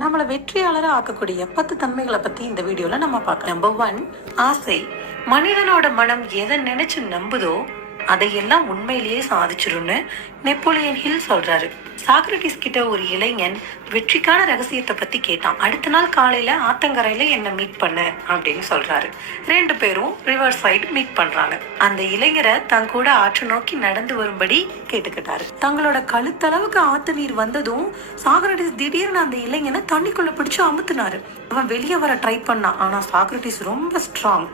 நம்மளை வெற்றியாளரை ஆக்கக்கூடிய 10 தன்மைகளை பத்தி இந்த வீடியோல நம்ம பார்க்கலாம். நம்பர் 1, ஆசை. மனிதனோட மனம் எதை நினைச்சு நம்புதோ அதையெல்லாம் உண்மையிலேயே சாதிச்சிரும்னு நெப்போலியன் ஹில் சொல்றாரு. சாக்ரட்டிஸ் கிட்ட ஒரு இளைஞன் வெற்றிக்கான ரகசியத்தை பத்தி கேட்டான். அடுத்த நாள் காலையில ஆத்தங்கரையில என்ன மீட் பண்ண அப்படின்னு சொல்றாரு. 2 பேரும் ரிவர் சைடு மீட் பண்றாங்க. அந்த இளைஞரை தன் கூட ஆற்று நோக்கி நடந்து வரும்படி கேட்டுக்கிட்டாரு. தங்களோட கழுத்தளவுக்கு ஆத்து நீர் வந்ததும் சாக்ரட்டிஸ் திடீர்னு அந்த இளைஞனை தண்ணிக்குள்ள பிடிச்சு அமுத்துனாரு. அவன் வெளியே வர ட்ரை பண்ணான். ஆனா சாக்ரட்டிஸ் ரொம்ப ஸ்ட்ராங்.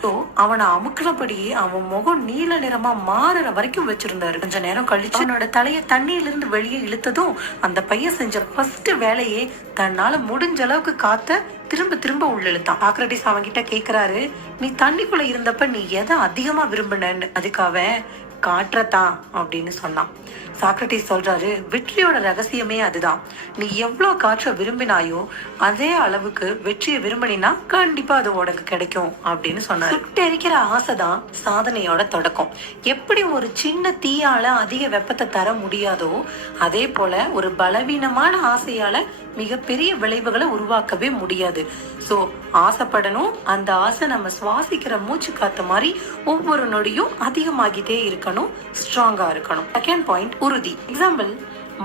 அவனை அமுக்கினபடியே அவன் முகம் நீல நிறமா மாறுற வரைக்கும் வச்சிருந்தாரு. கொஞ்ச நேரம் கழிச்சு அவனோட தலையை தண்ணியில இருந்து வெளியே இழுத்ததும் அந்த பையன் செஞ்ச ஃபர்ஸ்ட் வேலையே தன்னால முடிஞ்ச அளவுக்கு காத்த திரும்ப திரும்ப உள்ள இழுத்தான். சாக்ரட்டிஸ் அவன்கிட்ட கேக்குறாரு, நீ தண்ணிக்குள்ள இருந்தப்ப நீ எதை அதிகமா விரும்பினன்னு? அதுக்கு அவன் காற்றத்தான் அப்படின்னு சொன்னான். சாக்ரட்டிஸ் சொல்றாரு, வெற்றியோட ரகசியமே அதுதான். நீ எவ்வளவு காற்றை விரும்பினாயோ அதே அளவுக்கு வெற்றியை விரும்பினா கண்டிப்பா அது உனக்கு கிடைக்கும் அப்படின்னு சொன்னாரு. சுட்டெரிக்கிற ஆசைதான் சாதனையோட தொடக்கம். எப்படி ஒரு சின்ன தீயால அதிக வெப்பத்தை தர முடியாதோ அதே போல ஒரு பலவீனமான ஆசையால மிகப்பெரிய விளைவுகளை உருவாக்கவே முடியாது. சோ ஆசைப்படணும். அந்த ஆசை நம்ம சுவாசிக்கிற மூச்சு காத்த மாதிரி ஒவ்வொரு நொடியும் அதிகமாகிட்டே இருக்கணும், ஸ்ட்ராங்கா இருக்கணும். செகண்ட் பாயிண்ட், உறுதி. எக்ஸாம்பிள்,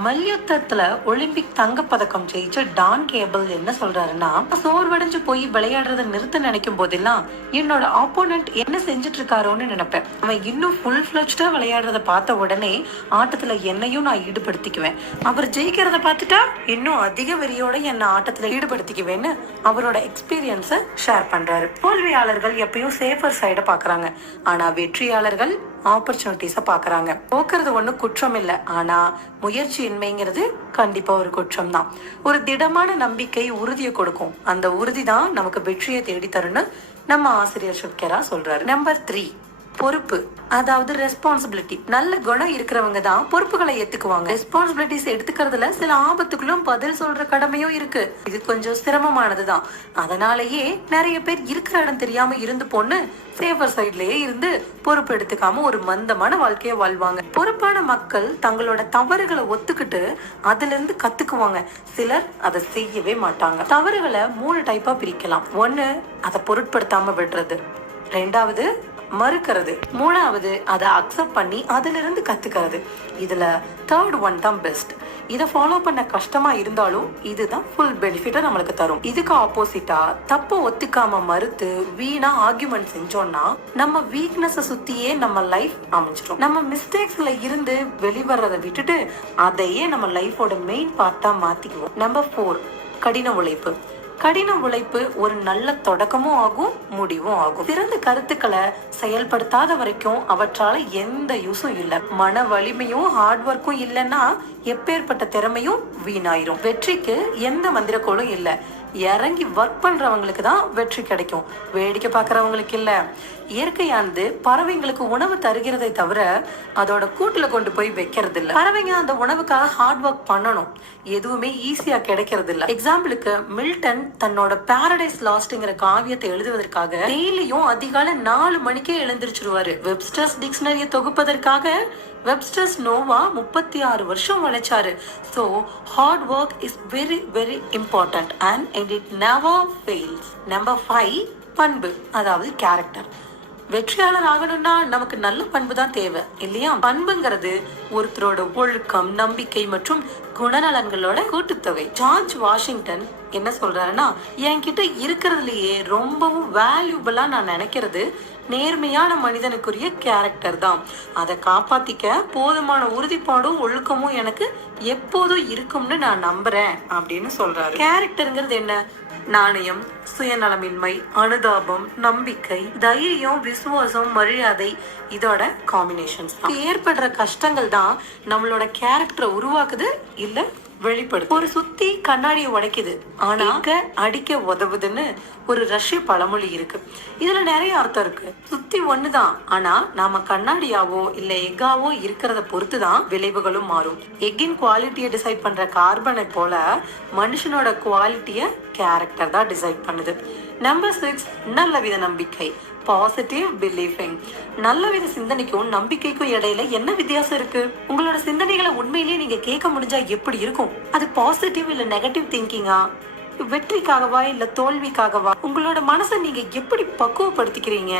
மல்யுத்தத்துல ஒலிம்பிக் தங்கப்பதக்கம் ஜெயிச்ச டான் கேபிள் என்ன சொல்றாருன்னா, சோர்வடைஞ்சு போய் விளையாடுறத நிறுத்த நினைக்கும் போதெல்லாம் என்னோட ஆப்போனன்ட் என்ன செஞ்சுட்டு இருக்காரோன்னு நினைப்பேன். அவன் இன்னும் ஃபுல் ஃபிளட்ஜ்டா விளையாடுறத பார்த்த உடனே ஆட்டத்துல என்னையும் நான் ஈடுபடுத்திக்குவேன். அவர் ஜெயிக்கிறத பார்த்துட்டா இன்னும் அதிக வெறியோட என்ன ஆட்டத்துல ஈடுபடுத்திக்குவேன்னு அவரோட எக்ஸ்பீரியன்ஸை ஷேர் பண்றாரு. தோல்வியாளர்கள் எப்பயும் சேஃபர் சைட பாக்குறாங்க, ஆனா வெற்றியாளர்கள் ஆப்பர்ச்சுனிட்டிஸ பாக்குறாங்க. போக்குறது ஒண்ணு குற்றம் இல்லை, ஆனா முயற்சியின்மைங்கிறது கண்டிப்பா ஒரு குற்றம் தான். ஒரு திடமான நம்பிக்கை உறுதியை கொடுக்கும். அந்த உறுதி தான் நமக்கு வெற்றியை தேடி தரும்னு நம்ம ஆசிரியர் ஷுக்கரா சொல்றாரு. நம்பர் 3, பொறுப்பு, அதாவது ரெஸ்பான்சிபிலிட்டி. நல்ல குணம் இருக்கிறவங்க தான் பொறுப்புகளை ஏத்துக்குவாங்க. ரெஸ்பான்சிபிலிட்டிஸ் எடுத்துக்கிறதுல சில ஆபத்துக்களும் பதில் சொல்ற கடமையும் இருக்கு. இது கொஞ்சம் சிரமமானதுதான். அதனாலேயே நிறைய பேர் இருக்கிற இடம் தெரியாம இருந்து போன்னு சேஃபர் சைட்லயே இருந்து பொறுப்பு எடுத்துக்காம ஒரு மந்தமான வாழ்க்கைய வாழ்வாங்க. பொறுப்பான மக்கள் தங்களோட தவறுகளை ஒத்துக்கிட்டு அதுல இருந்து கத்துக்குவாங்க. சிலர் அதை செய்யவே மாட்டாங்க. தவறுகளை 3 டைப்பா பிரிக்கலாம். 1, அதை பொருட்படுத்தாம விடுறது. 2வது, மறுக்கிறது. 3வது, அதை அக்செப்ட் பண்ணி அதுல இருந்து கத்துக்கிறது. இதுல 3rd ஒன் தான் பெஸ்ட். இதை ஃபாலோ பண்ண கஷ்டமா இருந்தாலும் இதுதான் ஃபுல் பெனிஃபிட்டை நம்மளுக்கு தரும். இதுக்கு ஆப்போசிட்டா தப்ப ஒத்துக்காம மறுத்து வீணா ஆர்குமெண்ட் செஞ்சோம்னா நம்ம வீக்னஸை சுத்தியே நம்ம லைஃப் அமைஞ்சிடும். நம்ம மிஸ்டேக்ஸ்ல இருந்து வெளிவரதை விட்டுட்டு அதையே நம்ம லைஃபோட மெயின் பார்ட்டா மாத்திக்குவோம். நம்பர் 4, கடின உழைப்பு. கடின உழைப்பு ஒரு நல்ல தொடக்கமும் ஆகும், முடிவும் ஆகும். சிறந்த கருத்துக்களை செயல்படுத்தாத வரைக்கும் அவற்றால எந்த யூஸும் இல்லை. மன வலிமையும் ஹார்ட் ஒர்க்கும் இல்லைன்னா எப்பேற்பட்ட திறமையும் வீணாயிரும். வெற்றிக்கு எந்த மந்திரக்கோளும் இல்லை. இறங்கி ஒர்க் பண்றவங்களுக்கு தான் வெற்றி கிடைக்கும், வேடிக்கை பார்க்கறவங்களுக்கு இல்ல. இயற்கையானது பறவைங்களுக்கு உணவு தருகிறதை தவிர அதோட கூட்டுல கொண்டு போய் வைக்கிறது இல்ல. பறவைங்க அந்த உணவுக்காக ஹார்ட் ஒர்க் பண்ணணும், எதுவுமே ஈஸியா கிடைக்கிறது இல்ல. எக்ஸாம்பிளுக்கு, மில்டன் தன்னோட பாரடைஸ் லாஸ்ட்ங்கிற காவியத்தை எழுதுவதற்காக டெய்லியும் அதிகாலை 4 மணிக்கே எழுந்திருச்சிருவாரு. வெப்ஸ்டர்ஸ் டிக்ஷனரியை தொகுப்பதற்காக வெப்ஸ்டர்ஸ் நோவா 36 வருஷம் உழைச்சாரு. So hard work is very very important and it never fails. Number 5, பண்பு, அதாவது கேரக்டர். வெற்றியாளர் ஆகணும்னா நமக்கு நல்ல பண்பு தான் தேவை இல்லையா? பண்புங்கிறது ஒருத்தரோட ஒழுக்கம், நம்பிக்கை மற்றும் குணநலன்களோட கூட்டுத்தொகை. ஜார்ஜ் வாஷிங்டன் என்ன சொல்றாருன்னா, என்கிட்ட இருக்கிறதுலயே ரொம்பவும் வேல்யூபிளா நான் நினைக்கிறது நேர்மையான மனிதனுக்குரிய கேரக்டர் தான். அதை காப்பாத்திக்க போதுமான உறுதிப்பாடும் ஒழுக்கமும் எனக்கு எப்போதும் இருக்கும்னு நான் நம்புறேன் அப்படின்னு சொல்றாரு. கேரக்டருங்கிறது என்ன? நாணயம், சுயநலமின்மை, அனுதாபம், நம்பிக்கை, தைரியம், விசுவாசம், மரியாதை, இதோட காம்பினேஷன்ஸ். ஏற்படுற கஷ்டங்கள் தான் நம்மளோட கேரக்டரை உருவாக்குது இல்ல வெளிப்படுது. ஒரு சுத்தி கண்ணாடியை உடைக்குது, ஆனா அடிக்க உதவுதுன்னு ஒரு ரஷ்ய பழமொழி இருக்கு. இதுல நிறைய அர்த்தம் இருக்கு. சுத்தி ஒண்ணுதான், ஆனா நாம கண்ணாடியாவோ இல்ல எக்காவோ இருக்கிறத பொறுத்துதான் விளைவுகளும் மாறும். எக்கின் குவாலிட்டியை டிசைட் பண்ற கார்பனை போல மனுஷனோட குவாலிட்டிய கேரக்டர் தான் டிசைட் பண்ணுது. நம்பர் 6, நல்லவித நம்பிக்கை, பாசிட்டிவ் பிலீஃபிங். நல்லவித சிந்தனைக்கும் நம்பிக்கைக்கும் இடையில என்ன வித்தியாசம் இருக்கு? உங்களோட சிந்தனைகளை உண்மையிலேயே நீங்க கேட்க முடிஞ்சா எப்படி இருக்கும்? அது பாசிட்டிவ் இல்ல நெகட்டிவ் திங்கிங்கா, வெற்றிக்காகவா இல்ல தோல்விக்காகவா? உங்களோட மனசை நீங்க எப்படி பக்குவப்படுத்திக்கிறீங்க,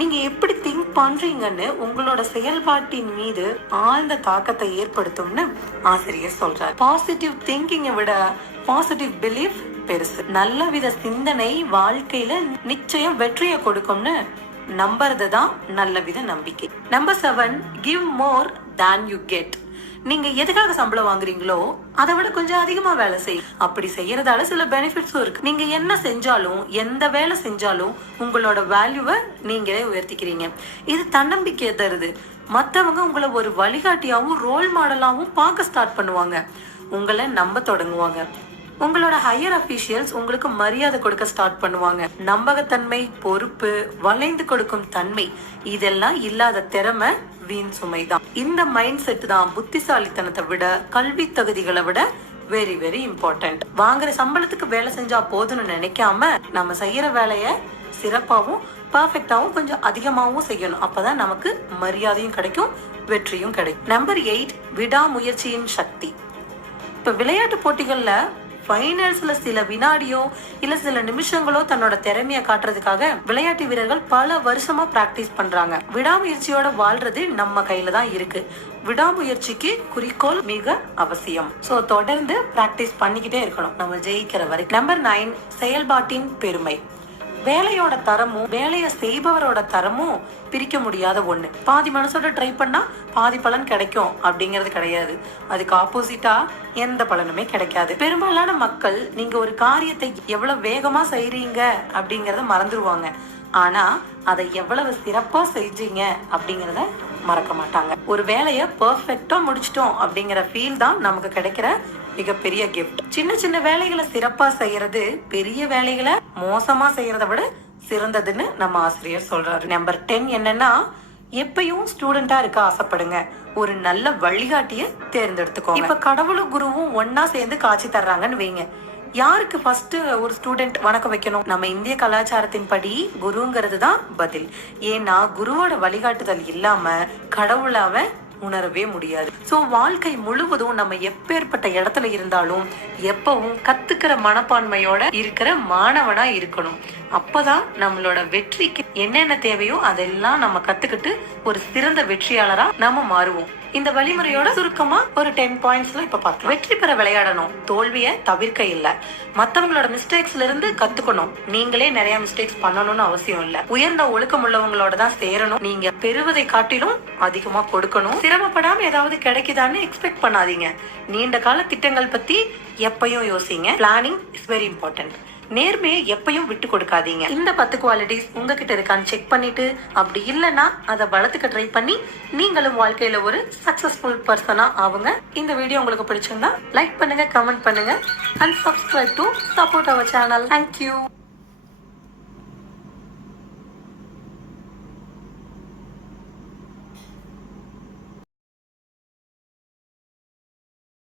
நீங்க எப்படி திங்க் பண்றீங்கன்னு உங்களோட செயல்பாட்டின் மீது ஆழ்ந்த தாக்கத்தை ஏற்படுத்தும்னு ஆசிரியர் சொல்றார். பாசிட்டிவ் திங்கிங்கை விட பாசிட்டிவ் பிலீஃப் பெருசு. நல்ல வித சிந்தனை வாழ்க்கையில நிச்சயம் வெற்றியை கொடுக்கும்னு நம்புறது தான் நல்ல வித நம்பிக்கை. Number 7, give more than you get. நீங்க எதுக்காக சம்பளம் வாங்குறீங்களோ அதை விட கொஞ்சம் அதிகமா வேலை செய்யும். அப்படி செய்யறதால சில பெனிஃபிட்ஸும் இருக்கு. நீங்க என்ன செஞ்சாலும் எந்த வேலை செஞ்சாலும் உங்களோட வேல்யூவை நீங்களே உயர்த்திக்கிறீங்க. இது தன்னம்பிக்கையை தருது. மற்றவங்க உங்களை ஒரு வழிகாட்டியாவும் ரோல் மாடலாவும் பார்க்க ஸ்டார்ட் பண்ணுவாங்க. உங்களை நம்ப தொடங்குவாங்க. உங்களோட ஹையர் அபிஷியல்ஸ் உங்களுக்கு மரியாதை கொடுக்க ஸ்டார்ட் பண்ணுவாங்க. நம்பகத்தன்மை, பொறுப்பு, வளைந்து கொடுக்கும் தன்மை இதெல்லாம் இல்லாத திறமை வீண் சுமைதான். இந்த மைண்ட் செட் தான் புத்திசாலித்தனத்தை விட கல்வி தகுதிகளை விட வெரி வெரி இம்பார்ட்டன்ட். வாங்குற சம்பளத்துக்கு வேலை செஞ்சா போதும்னு நினைக்காம நம்ம செய்யற வேலைய சிறப்பாகவும் பர்ஃபெக்டாவும் கொஞ்சம் அதிகமாகவும் செய்யணும். அப்பதான் நமக்கு மரியாதையும் கிடைக்கும், வெற்றியும் கிடைக்கும். நம்பர் 8, விடாமுயற்சியின் சக்தி. இப்ப விளையாட்டு போட்டிகள்ல ஃபைனல்ஸ்ல சில வினாடியோ இல்ல சில நிமிஷங்களோ தன்னோட திறமையை காட்டுறதுக்காக விளையாட்டு வீரர்கள் பல வருஷமா பிராக்டிஸ் பண்றாங்க. விடாமுயற்சியோட வாழ்றது நம்ம கையில தான் இருக்கு. விடாமுயற்சிக்கு குறிக்கோள் மிக அவசியம். சோ தொடர்ந்து பிராக்டிஸ் பண்ணிக்கிட்டே இருக்கணும் நம்ம ஜெயிக்கிற வரைக்கும். நம்பர் 9, செயல்பாட்டின் பெருமை. வேலையோட தரமும் வேலையை செய்பவரோட தரமும் பிரிக்க முடியாத ஒண்ணு. பாதி மனசோட ட்ரை பண்ணா பாதி பலன் கிடைக்கும் அப்படிங்கிறது கிடையாது. அதுக்கு ஆப்போசிட்டா எந்த பலனுமே கிடைக்காது. பெரும்பாலான மக்கள் நீங்க ஒரு காரியத்தை எவ்வளவு வேகமா செய்றீங்க அப்படிங்கறத மறந்துடுவாங்க. ஆனா அதை எவ்வளவு சிறப்பா செஞ்சீங்க அப்படிங்கறத மறக்க மாட்டாங்க. ஒரு வேலையை பெர்ஃபெக்ட்டா முடிச்சிட்டோம் அப்படிங்கிற ஃபீல் தான் நமக்கு கிடைக்கிற மிகப்பெரிய கிஃப்ட். சின்ன சின்ன வேலைகளை சிறப்பா செய்யறது பெரிய வேலைகளை மோசமா செய்யறத விட சிறந்ததுன்னு நம்ம ஆசிரியர் சொல்றாரு. நம்பர் 10 என்னன்னா, எப்பயும் ஸ்டூடெண்டா இருக்க ஆசைப்படுங்க. ஒரு நல்ல வழிகாட்டிய தேர்ந்தெடுத்துக்கோங்க. இப்ப கடவுளும் குருவும் ஒன்னா சேர்ந்து காட்சி தர்றாங்கன்னு வைங்க. யாருக்கு ஃபர்ஸ்ட் ஒரு ஸ்டூடெண்ட் வணக்கம் வைக்கணும்? நம்ம இந்திய கலாச்சாரத்தின் படி குருங்கிறது தான் பதில். ஏன்னா குருவோட வழிகாட்டுதல் இல்லாம கடவுளாவ உணரவே முடியாது. சோ வாழ்க்கை முழுவதும் நம்ம எப்பேற்பட்ட இடத்துல இருந்தாலும் எப்பவும் கத்துக்கிற மனப்பான்மையோட இருக்கிற மாணவனா இருக்கணும். அப்பதான் நம்மளோட வெற்றிக்கு என்னென்ன தேவையோ அதெல்லாம் நம்ம கத்துக்கிட்டு ஒரு சிறந்த வெற்றியாளரா நம்ம மாறுவோம். இந்த வழிமுறையோட சுருக்கமா ஒரு 10 பாயிண்ட்ஸ்ல இப்ப பார்க்கலாம். வெற்றி பெற விளையாடணும், தோல்வியை தவிர்க்க இல்ல. மத்தவங்களோட மிஸ்டேக்ஸ்ல இருந்து கத்துக்கணும். நீங்களே நிறைய மிஸ்டேக்ஸ் பண்ணணும்னு அவசியம் இல்ல. உயர்ந்த ஒழுக்கம் உள்ளவங்களோட தான் சேரணும். நீங்க பெறுவதை காட்டிலும் அதிகமா கொடுக்கணும். சிரமப்படாம ஏதாவது கிடைக்குதான்னு எக்ஸ்பெக்ட் பண்ணாதீங்க. நீண்ட கால திட்டங்கள் பத்தி எப்பயும் யோசிங்க. Planning is very important. நேர்மையை எப்பயும் விட்டு கொடுக்காதீங்க. இந்த 10 குவாலிட்டிஸ் உங்ககிட்ட இருக்கான்னு செக் பண்ணிட்டு அப்படி இல்லைன்னா அதை வளர்த்துக்க ட்ரை பண்ணி நீங்களும் வாழ்க்கையில ஒரு சக்சஸ்ஃபுல் பர்சனா ஆகுங்க. இந்த வீடியோ உங்களுக்கு பிடிச்சிருந்தா லைக் பண்ணுங்க, கமெண்ட் பண்ணுங்க and subscribe to support our channel. Thank you.